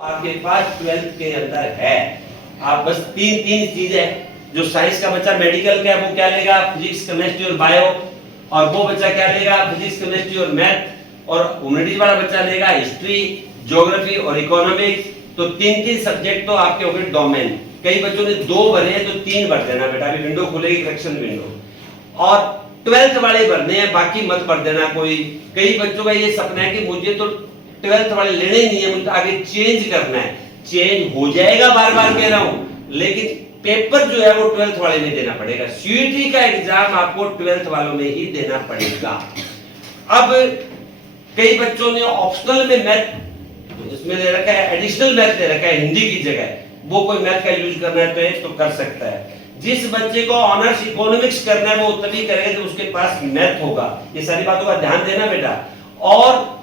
आपके पास 12th के अंदर है। आप बस तीन चीजें, जो साइंस का बच्चा मेडिकल का है वो क्या लेगा, फिजिक्स केमिस्ट्री और बायो, और वो बच्चा क्या लेगा, फिजिक्स केमिस्ट्री और मैथ, और ह्यूमैनिटीज वाला बच्चा लेगा हिस्ट्री, ज्योग्राफी और इकोनॉमिक्स। तो तीन सब्जेक्ट तो आपके हो गए डोमेन। कई बच्चों ने 2 भरे तो 3 भर देना बेटा, अभी विंडो खुलेगी करेक्शन विंडो। और 12th वाले भरने हैं, बाकी मत भर देना कोई। कई बच्चों का ये सपना है कि मुझे तो 12th वाले लेने ही नहीं है, मुझे तो आगे चेंज करना है। चेंज हो जाएगा, बार बार कह रहा हूं, लेकिन पेपर जो है वो 12th वाले में देना पड़ेगा। सीयूईटी का एग्जाम आपको 12th वालों में ही देना पड़ेगा। अब कई बच्चों ने ऑप्शनल में मैथ इसमें दे रखा है, एडिशनल मैथ दे रखा है हिंदी की जगह, वो कोई मैथ का यूज करना है तो कर सकता है। जिस बच्चे को ऑनर्स इकोनॉमिक्स करना है वो तभी करेगा जब उसके पास मैथ होगा। ये सारी बातों का ध्यान देना बेटा। और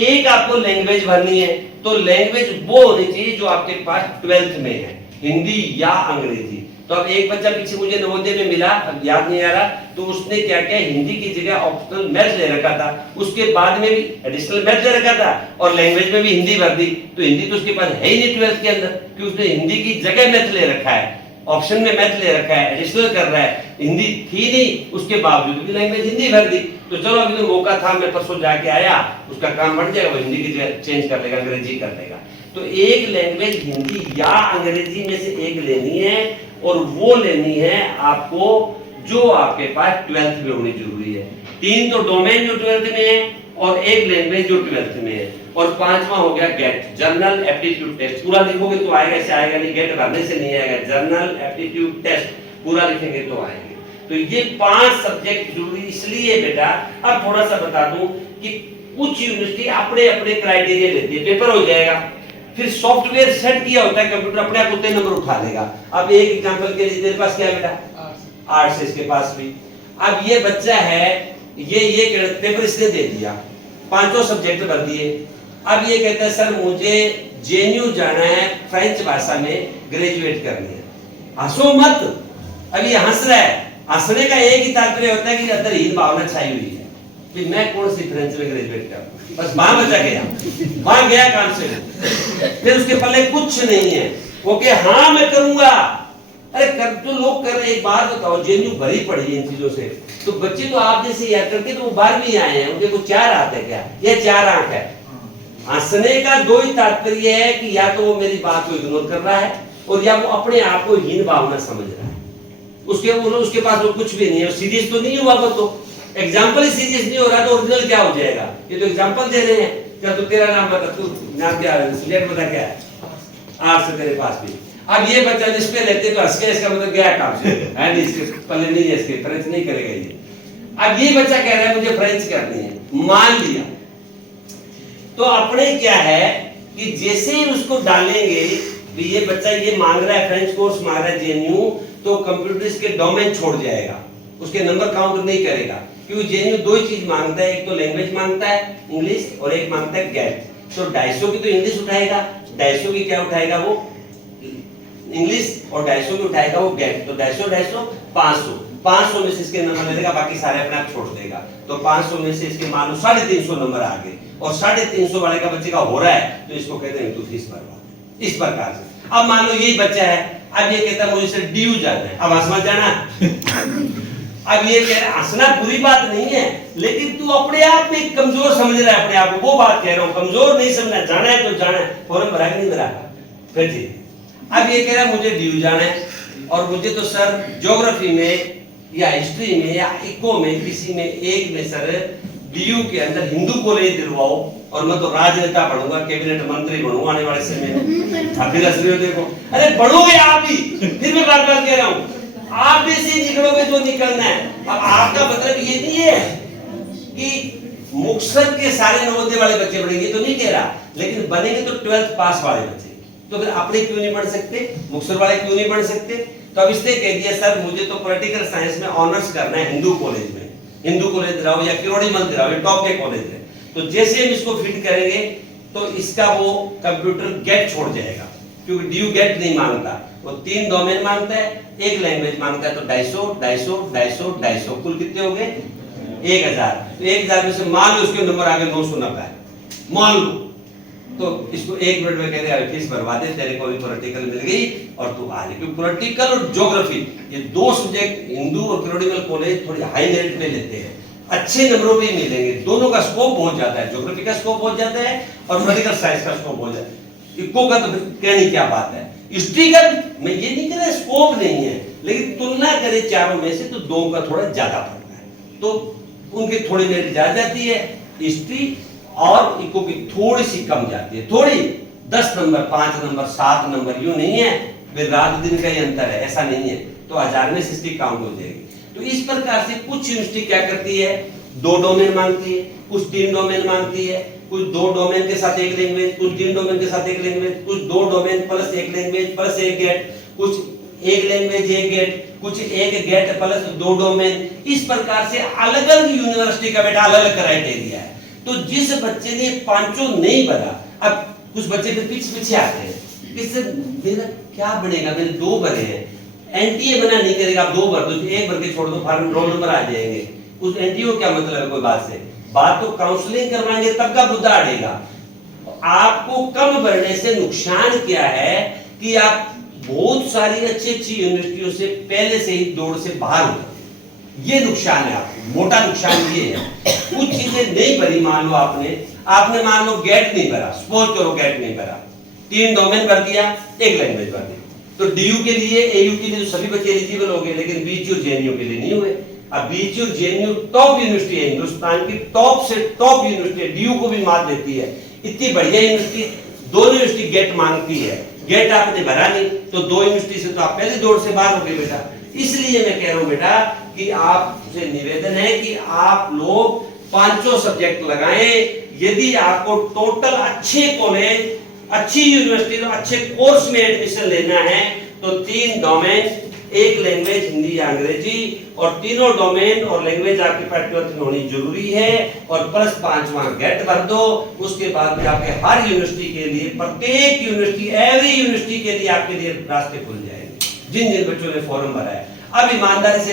एक आपको लैंग्वेज भरनी है, तो लैंग्वेज वो होनी चाहिए जो आपके पास 12th में है, हिंदी या अंग्रेजी। तो अब एक बच्चा पीछे मुझे नवोदय में मिला, अब याद नहीं आ रहा, तो उसने क्या किया, हिंदी की जगह ऑप्शनल मैथ ले रखा था, उसके बाद में भी एडिशनल मैथ ले रखा था और लैंग्वेज में भी हिंदी भर दी। तो हिंदी तो उसके पास है ही नहीं 12th के अंदर, कि उसने हिंदी की जगह मैथ ले रखा है, ऑप्शन में मैथ ले रखा है, एडिशनल कर रहा है, हिंदी थी नहीं, उसके बावजूद भी लैंग्वेज हिंदी भर दी। तो चलो अभी तो मौका था, मैं परसों जाके आया, उसका काम बढ़ जाएगा, वो हिंदी की जगह चेंज कर लेगा, अंग्रेजी कर लेगा। तो एक लैंग्वेज हिंदी या अंग्रेजी में से एक लेनी है, और वो लेनी है आपको जो आपके पास 12th में होनी जरूरी है। 3 तो डोमेन जो 12th में है, और एक लैंग्वेज जो 12th में है, और 5वां हो गया गेट, जनरल एप्टीट्यूड टेस्ट। पूरा लिखोगे तो आएगा, ऐसे आएगा नहीं, गेट भरने से नहीं आएगा। जनरल एप्टीट्यूड टेस्ट पूरा लिखेंगे तो आएंगे। तो ये 5 सब्जेक्ट जरूरी इसलिए बेटा। अब थोड़ा सा बता दूं कि कुछ यूनिवर्सिटी अपने अपने क्राइटेरिया लेती है, पेपर हो जाएगा, फिर सॉफ्टवेयर सेट किया होता है, कंप्यूटर अपने आप उतने नंबर उठा लेगा। अब एक एग्जांपल के लिए तेरे पास क्या है बेटा, आर्ट्स है, इसके पास भी। अब ये बच्चा है, ये पेपर इसने दे दिया, 5 सब्जेक्ट भर दिए। अब ये कहता है सर मुझे जेएनयू जाना है, फ्रेंच भाषा में ग्रेजुएट करनी है। हंसो मत, अब ये हंस रहा है। हंसने का एक ही तात्पर्य होता है कि अंदर हीन भावना छाई हुई है कि मैं कौन सी फ्रेंच में ग्रेजुएट करूं। बस वहां बचा गया, वहां गया काम से, फिर उसके पल्ले कुछ नहीं है। वो कहे हाँ मैं करूंगा। अरे कर तो लोग कर रहे। एक बात बताओ, जेएनयू भरी पड़ी है इन चीजों से, तो बच्चे तो आप जैसे याद करके तो वो 12वीं आए हैं, उनके कुछ 4 हाथ है क्या, ये 4 आंख है। हंसने का 2 ही तात्पर्य है कि या तो वो मेरी बात को इग्नोर कर रहा है, और या वो अपने आप को हीन भावना समझ रहा है। उसके पास वो कुछ भी नहीं है, सीरियस तो नहीं हुआ। वो तो एग्जाम्पल ही सीरियस नहीं हो रहा, तो ओरिजिनल क्या हो जाएगा। ये तो एग्जाम्पल दे रहे हैं। क्या तू तेरा नाम बता, तू नाम क्या है, सिलेक्ट बता क्या है, आर्ट्स से तेरे पास भी। अब ये बच्चा जिस पे रहते तो हंस के, इसका मतलब गया काम से है नहीं, इसके पल्ले नहीं है, इसके फ्रेंच नहीं करेगा ये। अब ये बच्चा कह रहा है मुझे फ्रेंच करनी है, मान लिया, तो अपने क्या है कि जैसे ही उसको डालेंगे, ये बच्चा ये मांग रहा है, फ्रेंच कोर्स मांग रहा है जेएनयू, तो कंप्यूटर इसके डोमेन छोड़ जाएगा, उसके नंबर काउंट नहीं करेगा, क्योंकि जेएनयू 2 ही चीज मांगता है, एक तो लैंग्वेज मांगता है इंग्लिश, और एक मांगता है गेट। तो 250 की तो इंग्लिश उठाएगा, 250 की क्या उठाएगा वो इंग्लिश, और 250 की उठाएगा वो गेट। तो 250 500 में से इसके नंबर ले लेगा, बाकी सारे अपने आप छोड़ देगा। तो 500 में से इसके मान लो 350 नंबर आ गए, और 350 वाले का बच्चे का हो रहा है, तो इसको कहते हैं तू फीस भरवा। इस प्रकार से अब मान लो यही बच्चा है, अब ये कहता है मुझे सर डीयू जाना है, अब हंस मत जाना। अब ये कह रहा है हंसना बुरी बात नहीं है, लेकिन तू अपने आप में कमजोर समझ रहा है अपने आप को, वो बात कह रहा हूं, कमजोर नहीं समझना, जाना है तो जाना है, फॉर्म भरा के नहीं भरा फिर जी। अब ये कह रहा है मुझे डीयू जाना है, और मुझे तो सर ज्योग्राफी में या हिस्ट्री में या इको में किसी में एक में सर डीयू के अंदर हिंदू कॉलेज दिलवाओ, और मैं तो राजनेता बनूंगा, कैबिनेट मंत्री बनूंगा आने वाले समय में। आप भी हंस रहे हो, देखो, अरे बढ़ोगे आप भी, फिर मैं बार बार कह रहा हूं, आप भी से निकलोगे जो निकलना है। अब आपका मतलब ये नहीं है कि मुक्तसर के सारे नवोदय वाले बच्चे बनेंगे, तो नहीं कह रहा, लेकिन बनेंगे तो 12th पास वाले बच्चे। तो फिर अपने क्यों नहीं पढ़ सकते, मुक्तसर वाले क्यों नहीं पढ़ सकते। तो अब इसने कह दिया सर मुझे तो पॉलिटिकल साइंस में ऑनर्स करना है हिंदू कॉलेज में, हिंदू कॉलेज दिलाओ या किरोड़ी मत दिलाओ, ये टॉप के कॉलेज है। तो जैसे हम इसको फिट करेंगे तो इसका वो कंप्यूटर गेट छोड़ जाएगा, क्योंकि डीयू गेट नहीं मांगता, वो 3 डोमेन मांगता है, एक लैंग्वेज मांगता है। तो 250 कुल कितने हो गए 1000। तो 1000 में से मान लो उसके नंबर आ गए 990, मान लो तो इसको 1 मिनट में कह रहे हैं फीस भरवा दे, तेरे को भी पॉलिटिकल मिल गई और तू आ जाए। क्योंकि पॉलिटिकल और ज्योग्राफी ये दो सब्जेक्ट हिंदू और पीरियोडिकल कॉलेज थोड़ी हाई मेरिट पे लेते हैं, अच्छे नंबरों पे मिलेंगे। दोनों का स्कोप पहुंच जाता है, ज्योग्राफी का स्कोप पहुंच जाता है और पॉलिटिकल साइंस का स्कोप पहुंच जाता है। इको का तो कहने क्या बात है। हिस्ट्री का मैं ये नहीं कह रहा स्कोप नहीं है, लेकिन तुलना करें चारों में से तो दो का थोड़ा ज्यादा फर्क है, तो उनकी थोड़ी मेरिट ज्यादा जाती है। हिस्ट्री और इको की थोड़ी सी कम जाती है, थोड़ी 10 नंबर 5 नंबर 7 नंबर यूं नहीं है, वे रात दिन का ही अंतर है, ऐसा नहीं है। तो 1000 में से इसकी काउंट हो जाएगी। तो इस प्रकार से कुछ यूनिवर्सिटी क्या करती है, 2 डोमेन मांगती है, कुछ 3 डोमेन मांगती है, कुछ 2 डोमेन के साथ 1 लैंग्वेज, कुछ 3 डोमेन के साथ 1 लैंग्वेज, कुछ 2 domain plus 1 language plus 1 GATE, कुछ 1 लैंग्वेज 1 गेट, कुछ 1 गेट प्लस 2 डोमेन। इस प्रकार से अलग अलग यूनिवर्सिटी का बेटा अलग अलग क्राइटेरिया है। तो जिस बच्चे ने पांचों नहीं भरा, अब कुछ बच्चे फिर पीछे आते हैं, इससे मेरा क्या बनेगा, मैंने 2 भरे हैं, एनटीए बना नहीं करेगा, आप 2 भर दो, 1 भर के छोड़ दो, फार्म रोल नंबर आ जाएंगे। उस एनटीए को क्या मतलब है कोई बात से, बात तो काउंसलिंग करवाएंगे तब का मुद्दा अड़ेगा। आपको कम भरने से नुकसान क्या है कि आप बहुत सारी अच्छी यूनिवर्सिटियों से पहले से ही दौड़ से बाहर हो, ये नुकसान है आपको, मोटा नुकसान ये है। कुछ चीजें नहीं भरी, मान लो आपने मान लो गेट नहीं भरा, सपोज करो गेट नहीं भरा, 3 डोमेन भर दिया, 1 लैंग्वेज भर दी, तो डीयू के लिए एयू के लिए तो सभी बच्चे एलिजिबल हो गए, लेकिन बीएचयू और जेएनयू के लिए नहीं हुए। अब बीएचयू और जेएनयू टॉप यूनिवर्सिटी है, हिंदुस्तान की टॉप से टॉप यूनिवर्सिटी है, डीयू को भी मात देती है, इतनी बढ़िया यूनिवर्सिटी, दोनों यूनिवर्सिटी गेट मांगती है, गेट आपने भरा नहीं तो 2 यूनिवर्सिटी से तो आप पहले दौड़ से बाहर हो गए बेटा। इसलिए मैं कह रहा हूं बेटा कि आपसे निवेदन है कि आप लोग 5 सब्जेक्ट लगाएं। यदि आपको टोटल अच्छे कॉलेज, अच्छी यूनिवर्सिटी और अच्छे कोर्स में एडमिशन लेना है तो 3 डोमेन, 1 लैंग्वेज हिंदी या अंग्रेजी, और तीनों डोमेन और लैंग्वेज आपके पास 12th में होनी जरूरी है, और प्लस 5वां गेट भर दो। उसके बाद में आपके हर यूनिवर्सिटी के लिए, प्रत्येक यूनिवर्सिटी, एवरी यूनिवर्सिटी के लिए आपके लिए रास्ते खुल जाएंगे, जिन जिन बच्चों ने फॉर्म भरा है। अब ईमानदारी से